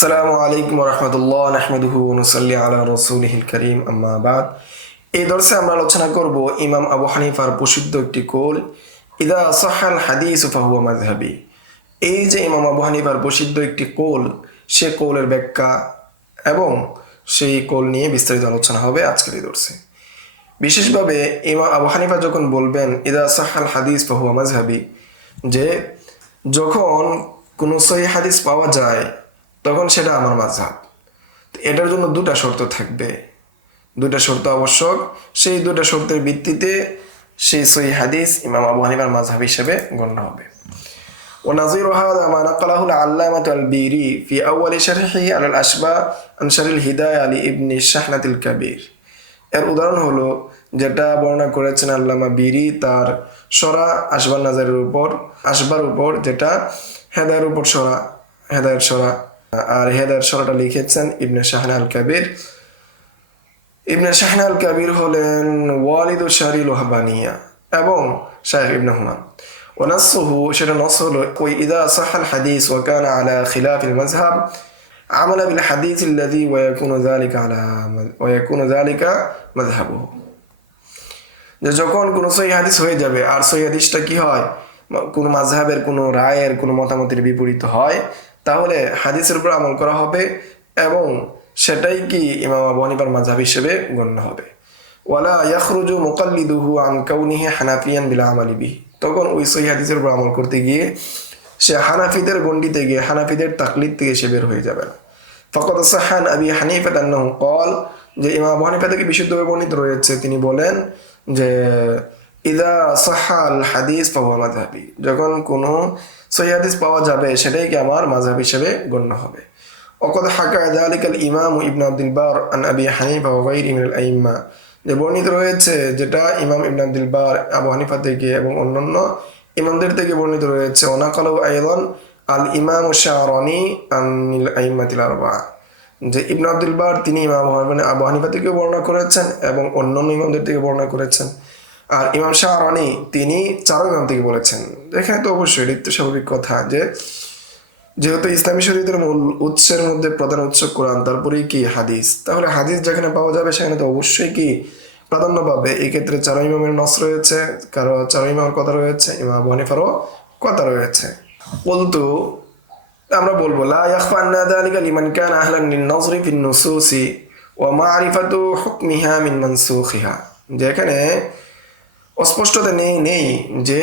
আসসালামু আলাইকুম রহমতুল্লাহ নাহমাদুহু ওয়া নুসাল্লি আলা রাসূলিহিল কারীম আম্মা বাদ। এই দর্শে আমরা আলোচনা করব ইমাম আবু হানিফার প্রসিদ্ধ একটি কৌল, ইদা সাহাল হাদিস ফাহুয়া মাযহাবি। এই যে ইমাম আবু হানিফার প্রসিদ্ধ একটি কৌল, সে কৌলের ব্যাখ্যা এবং সেই কৌল নিয়ে বিস্তারিত আলোচনা হবে আজকের এই দর্শে। বিশেষভাবে ইমাম আবু হানিফা যখন বলবেন ইদা সাহাল হাদিস ফাহুয়া মাযহাবি, যে যখন কোনো সহিহ হাদিস পাওয়া যায় তখন সেটা আমার মাযহাব। এটার জন্য দুটা শর্ত থাকবে, দুটা শর্ত আবশ্যক। সেই দুটা শর্তের ভিত্তিতে সেই সহিহ হাদিস ইমাম আবু হানিফার মাযহাব হিসেবে গণ্য হবে। ونظير هذا ما نقله العلامة البيري في أول شرحه على الأشباه عن شرح الهداية لابن الشحنة الكبير। এর উদাহরণ হলো যেটা বর্ণনা করেছেন আল্লামা বীরি তার সরা আসবার নাজারের উপর, আসবার উপর, যেটা হেদায়ের উপর সরা, হেদায়ের সরা, আর হেদায়ের সরাটা লিখেছেন ইবনে শাহনা আল কাবির। ইবনে শাহনা আল কাবির হলেন ওয়ালিদ শারিল ওয়াহবানিয়া এবং শাইখ ইবনে হুমাম। ونصه সেটা নস হলো إذا صح الحديث وكان على خلاف المذهب عمل بالحديث الذي ويكون ذلك مذهبه। যে যখন কোনো সহিহ হাদিস হয়ে যাবে আর সহিহ হাদিসটা কি হয়, কোনো মাযহাবের কোনো রায়ের কোনো মতামতের বিপরীত হয়, তাহলে হাদিসের উপর আমল করা হবে এবং সেটাই কি ইমাম আবু হানিফার মাযহাব হিসেবে গণ্য হবে। ওয়ালা ইয়াখরুজু মুকাল্লিদুহু আন কাউনিহি হানাফিয়ান বিল আমালি বিহি। তখন ওই সহিহ হাদিসের উপর আমল করতে গিয়ে সে হানাফিদের গণ্ডিতে গিয়ে হানাফিদের তাকলিদ থেকে সে বের হয়ে যাবে না। ফাকাদ সাহহা আন আবি হানিফা আন্নাহু ক্বাল, যে ইমাম আবু হানিফা থেকে বিশুদ্ধভাবে বর্ণিত রয়েছে, তিনি বলেন যে ইদা সাহাল হাদিস ফাহুয়া মাযহাবি, যখন কোনো সহিহ হাদিস পাওয়া যাবে সেটাই কি আমার মাযহাব হিসেবে গণ্য হবে। ওয়াকাদ হাকা যালিকাল ইমাম ইবনে আব্দুল বার আন আবি হানিফা ওয়া গায়রিহি মিনাল আইম্মা, যে বর্ণিত রয়েছে যেটা ইমাম ইবনে আব্দুল বার আবু হানিফা থেকে এবং অন্যান্য ইমামদের থেকে বর্ণিত রয়েছে। ওয়ানাকালু আইদান আল ইমাম শারানি আনিল আইম্মাতিল আরবাআ, যে ইবনে আব্দুল বার তিনি ইমাম আবু হানিফা থেকে বর্ণনা করেছেন এবং অন্যান্য ইমামদের থেকে বর্ণনা করেছেন। আর ইমাম শারানি তিনি চার ইমাম থেকে বলেছেন। এখানে তো অবশ্যই এটা তো স্বাভাবিক কথা, যে যেহেতু ইসলামী শরীয়তের মূল উৎসের মধ্যে প্রধান উৎস কোরআন, তারপরেই কি হাদিস, তাহলে হাদিস যেখানে পাওয়া যাবে সেখানে তো অবশ্যই কি প্রাধান্য পাবে। এই ক্ষেত্রে চার ইমামের নস রয়েছে, কারো চার ইমামের কথা রয়েছে, ইমাম আবু হানিফারও কথা রয়েছে। বলতো আমরা বলবো লা ইয়াখফা আন্না যালিকা লিমান কানা আহলান লিন-নযরি ফিন-নুসুসি ওয়া মা'রিফাতু হুকমিহা মিন মানসুখিহা, যে এখানে অস্পষ্টতা নেই যে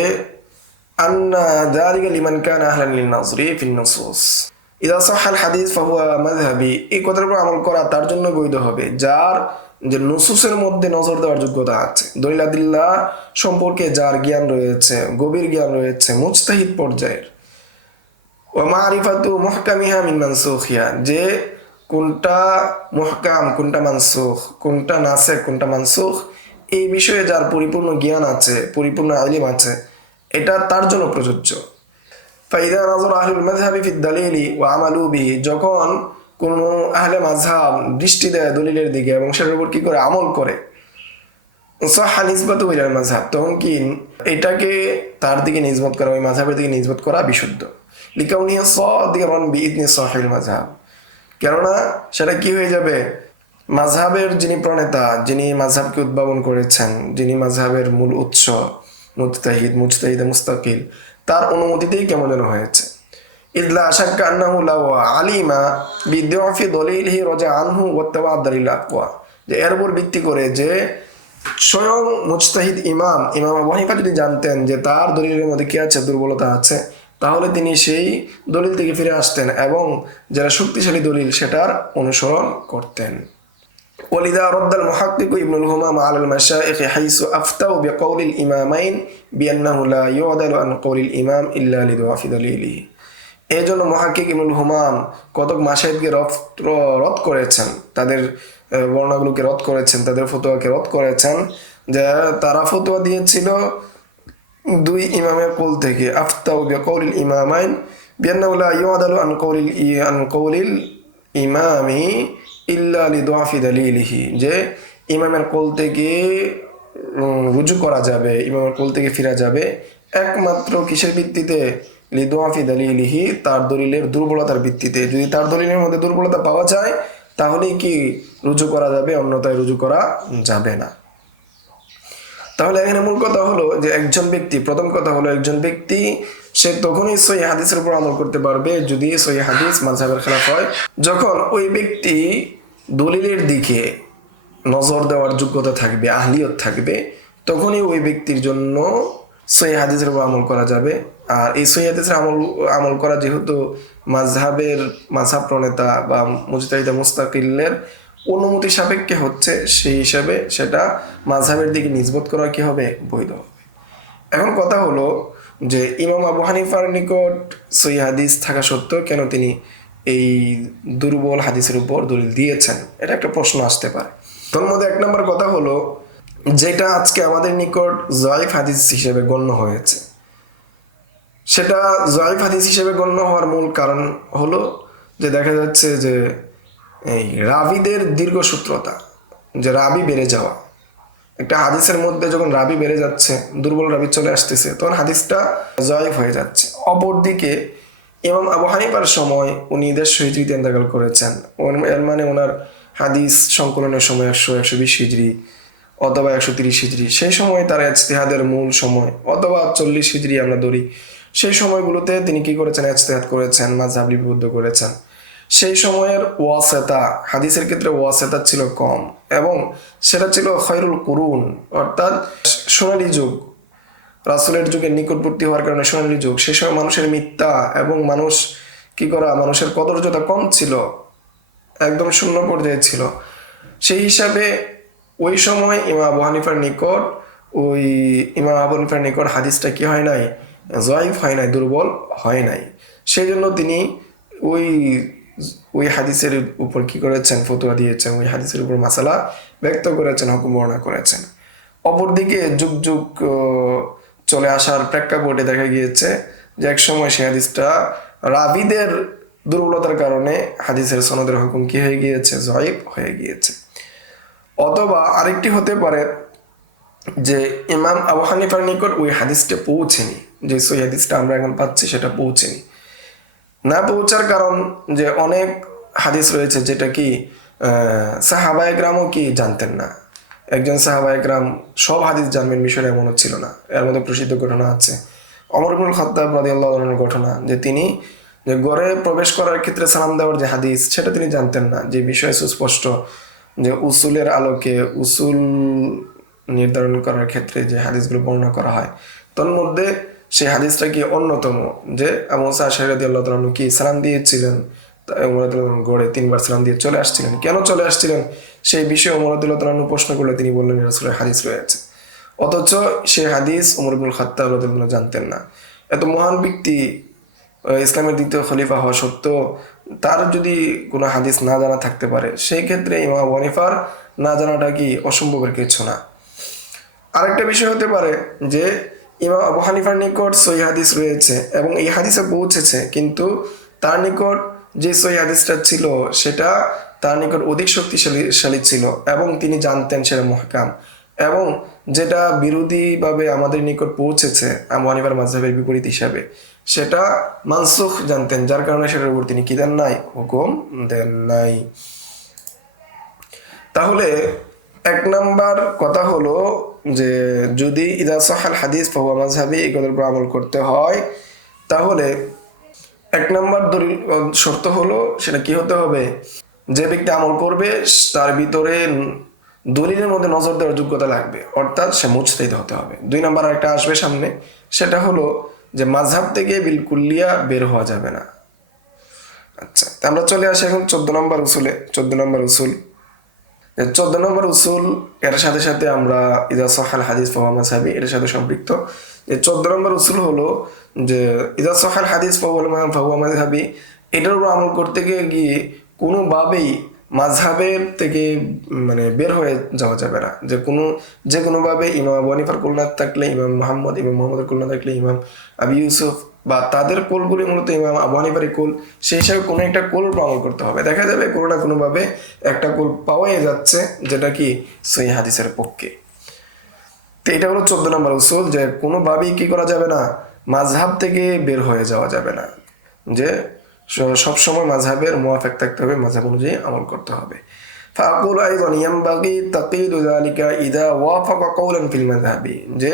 আন্না যালিকা লিমান কানা আহলান লিন-নযরি ফিন-নুসুস ইদা সাহাল হাদিস ফাহুয়া মাযহাবি, এই কথার উপর আমল করা তার জন্য বৈধ হবে যার যে নুসুসের মধ্যে নজর দেওয়ার যোগ্যতা আছে, দলিল আদিল্লাহ সম্পর্কে যার জ্ঞান রয়েছে, গভীর জ্ঞান রয়েছে, মুজতাহিদ পর্যায়ের। ওয়া মা'রিফাতু মুহকামিহা মিন মানসুখিহা, যে কোনটা মুহকাম, কোনটা মানসুখ, কোনটা নাসিখ, কোনটা মানসুখ, এই বিষয়ে যার পরিপূর্ণ জ্ঞান আছে, পরিপূর্ণ ইলম আছে, এটা তার জন্য প্রযোজ্য। ফাইদা নাযর আহলুল মাযহাবি ফিদ দালিলি ওয়া আমালু বিহি, যখন কোনো আহলে মাযহাব দৃষ্টি দেয় দলিলের দিকে এবং সেটার উপর কি করে আমল করে, সাহহা নিসবাতু ইলাল মাযহাব, তখন কি এটাকে তার দিকে নিসবত করা, ওই মাযহাবের দিকে নিসবত করা বিশুদ্ধ। লিকাউনিহি সাদিরান বিইذن সাহিল মাযহাব, কেননা সেটা কি হয়ে যাবে, মাযহাবের যিনি প্রণেতা, যিনি মাযহাবকে উদ্ভাবন করেছেন, যিনি মাযহাবের মূল উৎস, মুজতাহিদ মুস্তাকিল, তার অনুমতিতেই কেমন যেন হয়েছে। ইদলা শাক্কা আন্নাহু লাউ আলিমা বিদুফি দলিলিহি রাজা আনহু ওয়াত্তাবা দালিল আকওয়া, যে এর উপর ভিত্তি করে যে স্বয়ং মুজতাহিদ ইমাম আবু হানিফা যদি জানতেন যে তার দলিলের মধ্যে কি আছে, দুর্বলতা আছে, তাহলে তিনি সেই দলিল থেকে ফিরে আসতেন এবং যারা শক্তিশালী দলিল সেটার অনুসরণ করতেন। ولذا رد المحقق ابن الهمام على المشايخ حيث أفتوا بقول الإمامين بأنه لا يعدل عن قول الإمام إلا لضعف دليله। এই জন্য মুহাক্কিক ইবনুল হুমাম কতক মাশায়েখকে রদ করেছেন, তাদের বর্ণনাগুলোকে রদ করেছেন, তাদের ফতোয়াকে রদ করেছেন, যে তারা ফতোয়া দিয়েছিল দুই ইমামের কৌল থেকে, আফতাউ বিকাউলিল ইমামাইন বিআন্নাহু লা ইউদালু আন কৌলিল ইমামি ইল্লা লিদুআফি দালিলিহি, যে ইমামের কৌল থেকে রুজু করা যাবে, ইমামের কৌল থেকে ফিরা যাবে একমাত্র কিসের ভিত্তিতে, লিদুআফি দালিলিহি, তার দলিলের দুর্বলতার ভিত্তিতে। যদি তার দলিলের মধ্যে দুর্বলতা পাওয়া যায় তাহলেই কি রুজু করা যাবে, অন্যথায় রুজু করা যাবে না। তাহলে এখানে মূল কথা হলো যে প্রথম কথা হলো একজন ব্যক্তি সে তখনই সহিহ হাদিসের উপর আমল করতে পারবে যদি সহিহ হাদিস মাযহাবের খেলাফ হয়, যখন ওই ব্যক্তি দলিলের দিকে নজর দেওয়ার যোগ্যতা থাকবে, আহলিয়ত থাকবে, তখনই ওই ব্যক্তির জন্য সহিহ হাদিসের উপর আমল করা যাবে। আর এই সহিহ হাদিসের আমল করা যেহেতু মাযহাব প্রণেতা বা মুজতাহিদ মুস্তাকিলের অনুমতি সাপেক্ষে হচ্ছে, সেই হিসাবে সেটা মাযহাবের দিকে নিসবত করা কি হবে, বৈধ হবে। এখন কথা হলো যে ইমাম আবু হানিফার নিকট সহিহ হাদিস থাকা সত্ত্বেও কেন তিনি এই দুর্বল হাদিসের উপর দলিল দিয়েছেন, এটা একটা প্রশ্ন আসতে পারে। তোর মধ্যে এক নম্বর কথা হলো যেটা আজকে আমাদের নিকট জয়ীফ হাদিস হিসেবে গণ্য হয়েছে, সেটা জয়ীফ হাদিস হিসেবে গণ্য হওয়ার মূল কারণ হলো যে দেখা যাচ্ছে যে এই রাবিদের দীর্ঘসূত্রতা, যে রাবি বেড়ে যাওয়া। একটা হাদিসের মধ্যে যখন রাবি বেড়ে যাচ্ছে, দুর্বল রাবি চলে আসতেছে, তখন হাদিসটা জয়ীফ হয়ে যাচ্ছে। অপরদিকে ইমাম আবু হানিফার সময় উনি 150 হিজরিতে ইন্তেকাল করেছেন, এর মানে ওনার হাদিস সংকলনের সময় 120 হিজরি অথবা 130 হিজরি, সেই সময় তার ইজতিহাদের মূল সময়, অথবা 40 হিজরি আমরা ধরি, সেই সময়গুলোতে তিনি কি করেছেন, ইজতিহাদ করেছেন, মাযহাব লিপিবদ্ধ করেছেন। সেই সময়ের ওয়াসেতা, হাদিসের ক্ষেত্রে ওয়াসেতা ছিল কম, এবং সেটা ছিল খয়রুল কুরুন, অর্থাৎ সোনালী যুগ, রাসূলের যুগের নিকটবর্তী হওয়ার কারণে সোনালী যুগ। সেই সময় মানুষের মিথ্যা এবং মানুষের কদর্যতা কম ছিল, একদম শূন্য পর্যায়ে ছিল। সেই হিসাবে ওই সময় ইমাম আবু হানিফার নিকট হাদিসটা কি হয় নাই, জয়ীফ হয় নাই, দুর্বল হয় নাই। সেই জন্য তিনি ওই হাদিসের উপর কি করেছেন, ফতোয়া দিয়েছেন, ওই হাদিসের উপর মাসালা ব্যক্ত করেছেন, হুকুম বর্ণনা করেছেন। অপরদিকে যুগ যুগ চলে আসার প্রেক্ষাপটে দেখা গিয়েছে যে এক সময় সেই হাদিসটা রাবিদের দুর্বলতার কারণে হাদিসের সনদের হুকুম কি হয়ে গিয়েছে, জয়ীফ হয়ে গিয়েছে। অথবা আরেকটি হতে পারে যে ইমাম আবু হানিফার নিকট ওই হাদিসটা পৌঁছেনি, যে সই হাদিসটা আমরা এখন পাচ্ছি সেটা পৌঁছেনি। না পৌঁছার কারণ যে অনেক হাদিস রয়েছে যেটা কি সাহাবায়ে কেরামও কি জানতেন না। একজন সাহাবায়ে কেরাম সব হাদিস জানবেন বিষয়টা এমনও ছিল না। এর মধ্যে প্রসিদ্ধ ঘটনা আছে ওমর ইবনুল খাত্তাব রাদিয়াল্লাহু আনহুর ঘটনা, যে তিনি যে ঘরে প্রবেশ করার ক্ষেত্রে সালাম দেওয়ার যে হাদিস, সেটা তিনি জানতেন না। যে বিষয় সুস্পষ্ট যে উসুলের আলোকে উসুল নির্ধারণ করার ক্ষেত্রে যে হাদিসগুলো বর্ণনা করা হয়, তার মধ্যে সেই হাদিসটা কি অন্যতম, যে আবু মুসা আশআরী রাদিয়াল্লাহু তাআলা কি সালাম দিয়েছিলেন, ওমর রাদিয়াল্লাহু আনহু গড়ে 3 বার সালাম দিয়ে চলে আসছিলেন। কেন চলে আসছিলেন সেই বিষয়ে ওমর রাদিয়াল্লাহু তাআলা প্রশ্ন করলে তিনি বললেন রাসূলের হাদিস রয়েছে, অথচ সেই হাদিস ওমর ইবনুল খাত্তাব রাদিয়াল্লাহু আনহু জানতেন না। এত মহান ব্যক্তি, ইসলামের দ্বিতীয় খলিফা হওয়া সত্ত্বেও তার যদি কোনো হাদিস না জানা থাকতে পারে, সেই ক্ষেত্রে ইমাম আবু হানিফার না জানাটা কি অসম্ভবের কিছু না। আরেকটা বিষয় হতে পারে যে ইমাম আবু হানিফার নিকট সহিহ হাদিস রয়েছে এবং এই হাদিসে পৌঁছেছে, কিন্তু তার নিকট যে সহিহ হাদিসটা ছিল সেটা তার নিকট অধিক শক্তিশালী ছিল এবং তিনি জানতেন সেটা মুহকাম, এবং যেটা বিরোধীভাবে আমাদের নিকট পৌঁছেছে আবু হানিফার মাযহাবের বিপরীত হিসাবে, সেটা মানসুখ জানতেন, যার কারণে সেটার উপর তিনি কি দেন নাই, হুকুম দেন নাই। তাহলে এক নাম্বার কথা হলো যে যদি ইদা সাহাল হাদিস ফাহুয়া মাযহাবি, এই কথার উপর আমল করতে হয়, তাহলে এক নাম্বার শর্ত হলো সেটা কি হতে হবে, যে ব্যক্তি আমল করবে তার ভিতরে দলিলের মধ্যে নজর দেওয়ার যোগ্যতা লাগবে, অর্থাৎ সে মুজতাহিদ হতে হবে। 2 নাম্বার একটা আসবে সামনে, সেটা হলো যে মাযহাব থেকে বিলকুলিয়া বের হওয়া যাবে না। আচ্ছা, আমরা চলে আসি এখন 14 নম্বর উসুলে। 14 নম্বর উসুল এর সাথে সাথে আমরা ইদা সাহাল হাদিস ফাহুয়া মাযহাবি এর সাথে সম্পৃক্ত। যে 14 নম্বর উসুল হলো যে ইদা সাহাল হাদিস ফাহুয়া মাযহাবি, এটার উপর আমল করতে গিয়ে কোনোভাবেই মাযহাবের থেকে বের হয়ে যাওয়া যাবে না। যে কোনোভাবে ইমাম আবু হানিফার কুল না থাকলে ইমাম মোহাম্মদের কুল না থাকলে ইমাম আবু ইউসুফ বা তাদের কোলগুলি মূলত ইমাম আবু হানিফারই কোল, সেই হিসাবে কোনো একটা কোল আমল করতে হবে। দেখা যাবে কোনো না কোনোভাবে একটা কোল পাওয়াই যাচ্ছে যেটা কি সহিহ হাদিসের পক্ষে। তো এটা হলো 14 নম্বর উসুল, যে কোনোভাবেই কি করা যাবে না, মাযহাব থেকে বের হয়ে যাওয়া যাবে না, যে সবসময় মাযহাবের মুওয়াফিক থাকতে হবে, মাযহাব অনুযায়ী আমল করতে হবে। ফাকুল আইযান ইয়ানবাগি তাকয়ীদু যালিকা ইযা ওয়াফাকা কওলান ফিল মাযহাবি, যে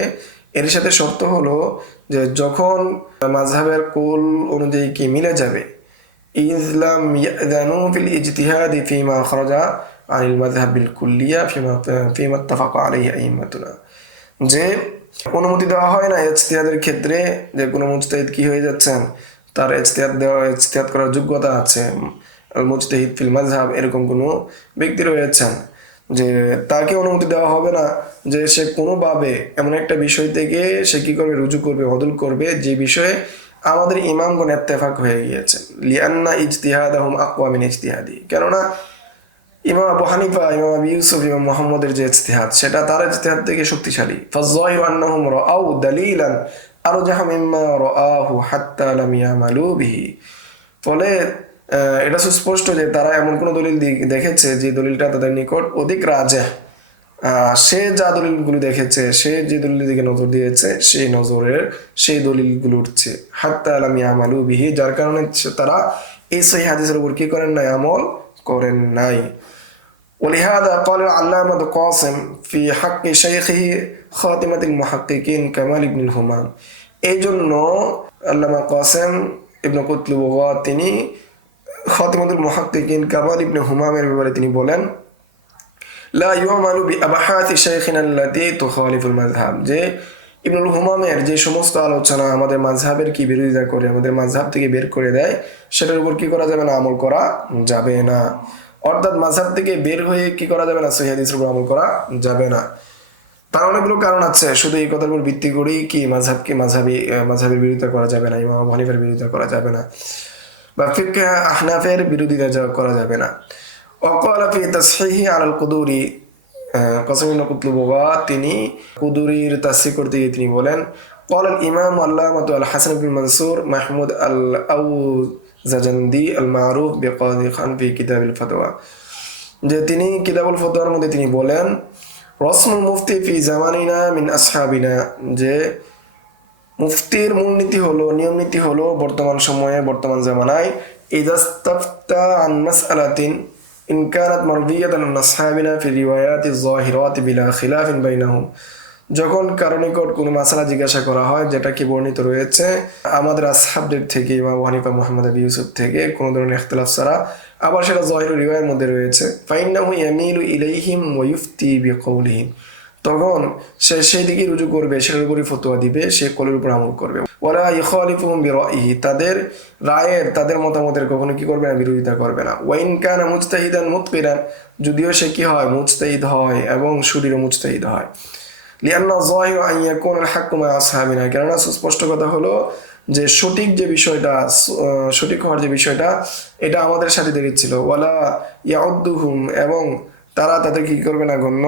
এর সাথে শর্ত হলো যে যখন মাযহাবের কৌল অনুযায়ী কি মিলে যাবে, ইসলাম ইয়াদানু ফিল ইজতিহাদি ফিমা খরাজা আনিল মাযহাবিল কুল্লিয়া ফিমা ইত্তাফাকা আলাইহি আইম্মাতুনা, যে অনুমতি দেওয়া হয় না ইজতিহাদের ক্ষেত্রে, যে কোনো মুজতাহিদ কি হয়ে যাচ্ছেন, তার ইজতিহাদ করার যোগ্যতা আছে, আল মুজতাহিদ ফিল মাযহাব, এরকম কোনো ব্যক্তি রয়েছেন যে তাকে অনুমতি দেওয়া হবে না যে সে কোনোভাবে এমন একটা বিষয় থেকে সে কি করবে, রুজু করবে, বদল করবে যে বিষয়ে আমাদের ইমামগণ ইত্তেফাক হয়ে গিয়েছে। লিআন্না ইজতিহাদাহুম আকওয়া মিন ইজতিহাদি, কেননা ইমাম আবু হানিফা, ইমাম আবু ইউসুফ, ইমাম মুহাম্মদের যে ইজতিহাদ সেটা তার ইজতিহাদ থেকে শক্তিশালী। ফাযাহিরু আন্নাহুম রাআউ দালিলান আরজাহা মিম্মা রাআহু হাত্তা লাম ইয়ামালু বিহি, ফলে এটা সুস্পষ্ট যে তারা এমন কোন দলিল দেখেছে যে দলিলটা তাদের নিকট অধিক রাজেহ, সে যা দলিলগুলো দেখেছে, সে যে দলিলের দিকে নজর দিয়েছে সেই দলিলগুলো উঠছে হাত্তা লাম ইয়ামালু বিহি, যার কারণে তারা এই সহিহ হাদিসের উপর কি করেন নাই, আমল করেন নাই। ولهذا قال العلامة قاسم في حق شيخه خاتمة المحققين كمال بن الهمام, এই জন্য আল্লামা কাসেম ইবনে কুতলুবগা তিনি খাতিমাতুল মুহাক্কিকিন কামাল ইবনে হুমামের ব্যাপারে তিনি বলেন, লা ইউমালু বিআবহাতি শাইখিনা আল্লাতী তুখালিফুল মাযহাব, যে ইবনুল হুমামের যে সমস্ত আলোচনা আমাদের মাযহাবের কি বিরোধিতা করে, আমাদের মাযহাব থেকে বের করে দেয়, সেটার উপর কি করা যাবে না, আমল করা যাবে না। অর্থাৎ মাযহাব থেকে বের হয়ে কি করা যাবে না, সহিহ হাদিসের উপর আমল করা যাবে না। তার অনেকগুলো কারণ আছে, শুধু এই কথার উপর ভিত্তি করেই কি মাযহাবের বিরোধিতা করা যাবে না, ইমাম আবু হানিফার বিরোধিতা করা যাবে না, বা ফিকহ আহনাফের বিরোধিতা করা যাবে না। ওয়াকালা ফি তাসহিহি আলাল কুদুরি, কাসিম ইবনে কুতলুবগা তিনি কুদুরির তাসহিহ করতে গিয়ে তিনি বলেন, قال الإمام علامة الحسن بن منصور محمود الأوزجندي المعروف بقاضي خان في كتاب الفتوى, যে তিনি কিতাবুল ফতোয়ার মধ্যে তিনি বলেন, রসমুল মুফতি ফি জামানিনা মিন আসহাবিনা, যে মুফতির মূলনীতি হলো, নিয়ম নীতি হলো বর্তমান সময়ে, বর্তমান জামানায়, ইদাস্তাফতা আন মাসআলাতিন ইন কানাত মারদিয়াতান আন আসহাবিনা ফি রিওয়ায়াতি যাহিরাতি বিলা খিলাফিন বাইনাহুম, যখন কারো নিকট কোনো মাসালা জিজ্ঞাসা করা হয় যেটা কি বর্ণিত রয়েছে আমাদের আসহাবদের থেকে, ইমাম আবু হানিফা, মুহাম্মদ আবু ইউসুফ থেকে, কোনো ধরনের ইখতিলাফ ছাড়া, আবার সেটা যাহির রিওয়ায়ার মধ্যে রয়েছে, ফাইন্নাহু ইয়ামিলু ইলাইহিম ওয়া ইফতি বিকাউলিহিম, তখন সে সেই দিকে রুজু করবে, সেটার উপরই ফতোয়া দিবে, সে কলের উপর আমল করবে। ওয়ালা ইখালিফুহুম বিরাইহি, তাদের রায়ের, তাদের মতামতের কখনো কি করবে না, বিরোধিতা করবে না। ওয়াইন কানা মুজতাহিদান মুতকিরান, যদিও সে কি হয়, মুজতাহিদ হয় এবং সুদৃঢ় মুজতাহিদ হয়। লিআন্না যাহির আন ইয়াকুনা আল হাক্কু মা আসহাবিনা, কেননা সুস্পষ্ট কথা হলো যে সঠিক যে বিষয়টা, সঠিক হওয়ার যে বিষয়টা, এটা আমাদের সাথীদের ছিল। ওয়ালা ইয়াউদ্দুহুম, এবং তারা তাদের কি করবে না, গণ্য,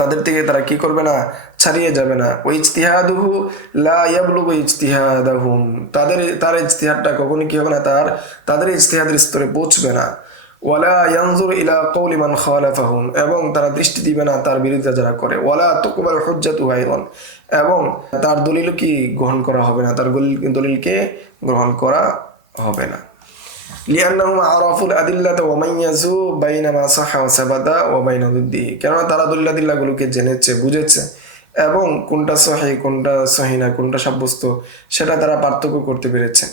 তাদের থেকে তারা কি করবে না, ছাড়িয়ে যাবে না। ওই ইজতিহাদুহু লা ইয়াবলুগু ইজতিহাদাহুম, তার ইজতিহাদটা কখনো কি হবে না, তাদের ইজতিহাদের স্তরে পৌঁছবে না। ওয়ালা ইয়ানজুর ইলা কওলি মান খালাফাহুম, এবং তারা দৃষ্টি দিবে না তার বিরোধিতা যারা করে। ওয়ালা তুকবাল হুজ্জাতু আইদান, এবং তার দলিল কি গ্রহণ করা হবে না, তার দলিলকে গ্রহণ করা হবে না। লিআন্নাহুম আরাফুল আদিল্লাতা ওয়া মাইয়াজু বাইনা মা সাহা ওয়া সাবাতা ওয়া বাইনা দিদ্দিহি, কেননা তারা দলিলাদিল্লাগুলোকে জেনেছে, বুঝেছে, এবং কোনটা সহিহ, কোনটা সহিহ না, কোনটা সাব্যস্ত, সেটা তারা পার্থক্য করতে পেরেছে।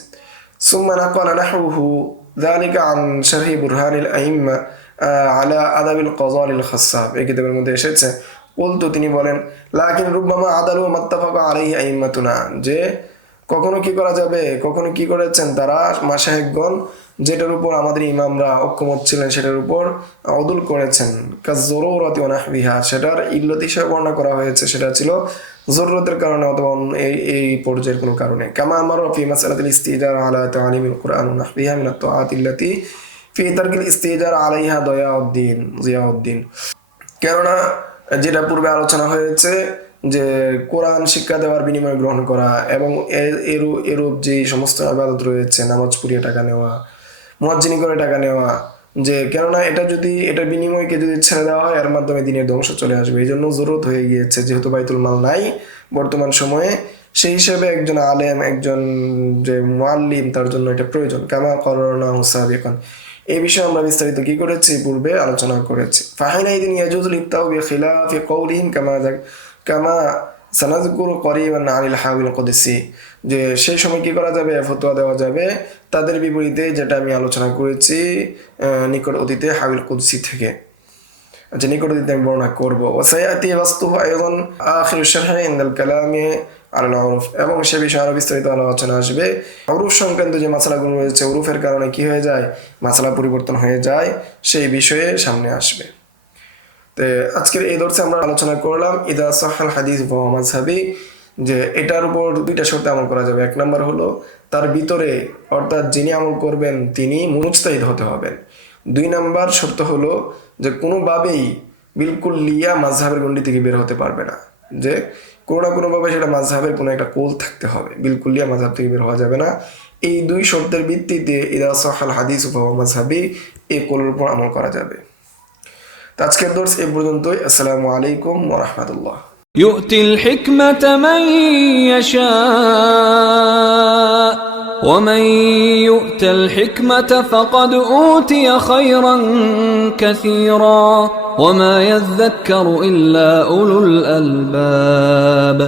সুম্মা নাকালা নাহউহু যালিকা আন শারহি বুরহানিল আইম্মা আলা আদাবিল কাযালিল খাসাব, এই কিতাবের মধ্যে এসেছে। বলতো তিনি বলেন, লাকিন রুব্বামা আদালু মাত্তাফাকা আলাইহি আইম্মাতুনা, যে কখনো কি করা যাবে, কখনো কি করেছেন তারা মাশায়েখগণ, যেটার উপর আমাদের ইমামরা ঐক্যমত ছিলেন সেটার উপর অদল করেছেন। কাযরুরাতি ওয়া নাহবিহা, সেটার ইল্লত হিসেবে বর্ণনা করা হয়েছে, সেটা ছিল জরুরতের কারণে অথবা এই পর্যায়ের কোনো কারণে। কামা আমারা ফি মাসআলাতিল ইস্তিজার আলা তালিমিল কুরআন ওয়া নাহবিহা মিনাত তাআতিল্লাতি ফি তারকিল ইস্তিজার আলাইহা জিয়াউদ্দিন, কেননা যেটা পূর্বে আলোচনা হয়েছে যে কোরআন শিক্ষা দেওয়ার বিনিময়ে গ্রহণ করা, এবং এরূপ যে সমস্ত ইবাদত রয়েছে, নামাজ পড়িয়ে টাকা নেওয়া, মুয়াজ্জিনি করে টাকা নেওয়া, যে কেননা এটার বিনিময়কে যদি ছেড়ে দেওয়া হয়, এর মাধ্যমে দিনের ধ্বংস চলে আসবে। এই জন্য জরুরত হয়ে গিয়েছে, যেহেতু বাইতুল মাল নাই বর্তমান সময়ে, সেই হিসেবে একজন আলেম, একজন যে মুআল্লিম, তার জন্য এটা প্রয়োজন। কামা করনাহু সাবিকান, এই বিষয়ে আমরা বিস্তারিত কি করেছি, পূর্বে আলোচনা করেছি। ফাহিনাইদিন ইয়াজুজুল ইফতাউ বিখিলাফি কওলিহিম কামা সানাযকুরু করিবান আনিল হাওয়িল কুদসি, যে সেই সময় কি করা যাবে, ফতোয়া দেওয়া যাবে তাদের বিপরীতে, যেটা আমি আলোচনা করেছি নিকট অতীতে হাওয়িল কুদসি থেকে, আচ্ছা নিকট অতীতে আমি বর্ণনা করবো। ওয়াসায়াতি বাস্তুহু আইযান আখিরুশ শারহি ইনদাল কালামি আলাল উরুফ, এবং সে বিষয়ে আরো বিস্তারিত আলোচনা আসবে। উরুফ সংক্রান্ত যে মাসআলাগুলো রয়েছে, উরুফের কারণে কি হয়ে যায়, মাসআলা পরিবর্তন হয়ে যায়, সেই বিষয়ে সামনে আসবে। তো আজকের এই দর্শে আমরা আলোচনা করলাম ইদা সাহাল হাদিস ওয়া মাযহাবি, যে এটার উপর দুইটা শর্তে আমল করা যাবে। এক নাম্বার হলো তার ভিতরে, অর্থাৎ যিনি আমল করবেন তিনি মুজতাহিদ হতে হবেন। দুই নাম্বার শর্ত হলো যে কোনোভাবেই বিলকুল লিয়া মাযহাবের গণ্ডি থেকে বের হতে পারবে না, যে কোনো না কোনোভাবে সেটা মাযহাবের কোনো একটা কোল থাকতে হবে, বিলকুল লিয়া মাযহাব থেকে বের হওয়া যাবে না। এই দুই শর্তের ভিত্তিতে ইদা সাহাল হাদিস ওয়া মাযহাবি, এই কোলের উপর আমল করা যাবে। আজকের দর্স এই পর্যন্তই। আসসালামু আলাইকুম ওয়া রাহমাতুল্লাহ। يؤتي الحكمة من يشاء ومن يؤت الحكمة فقد أوتي خيرا كثيرا وما يذكر إلا أولو الألباب.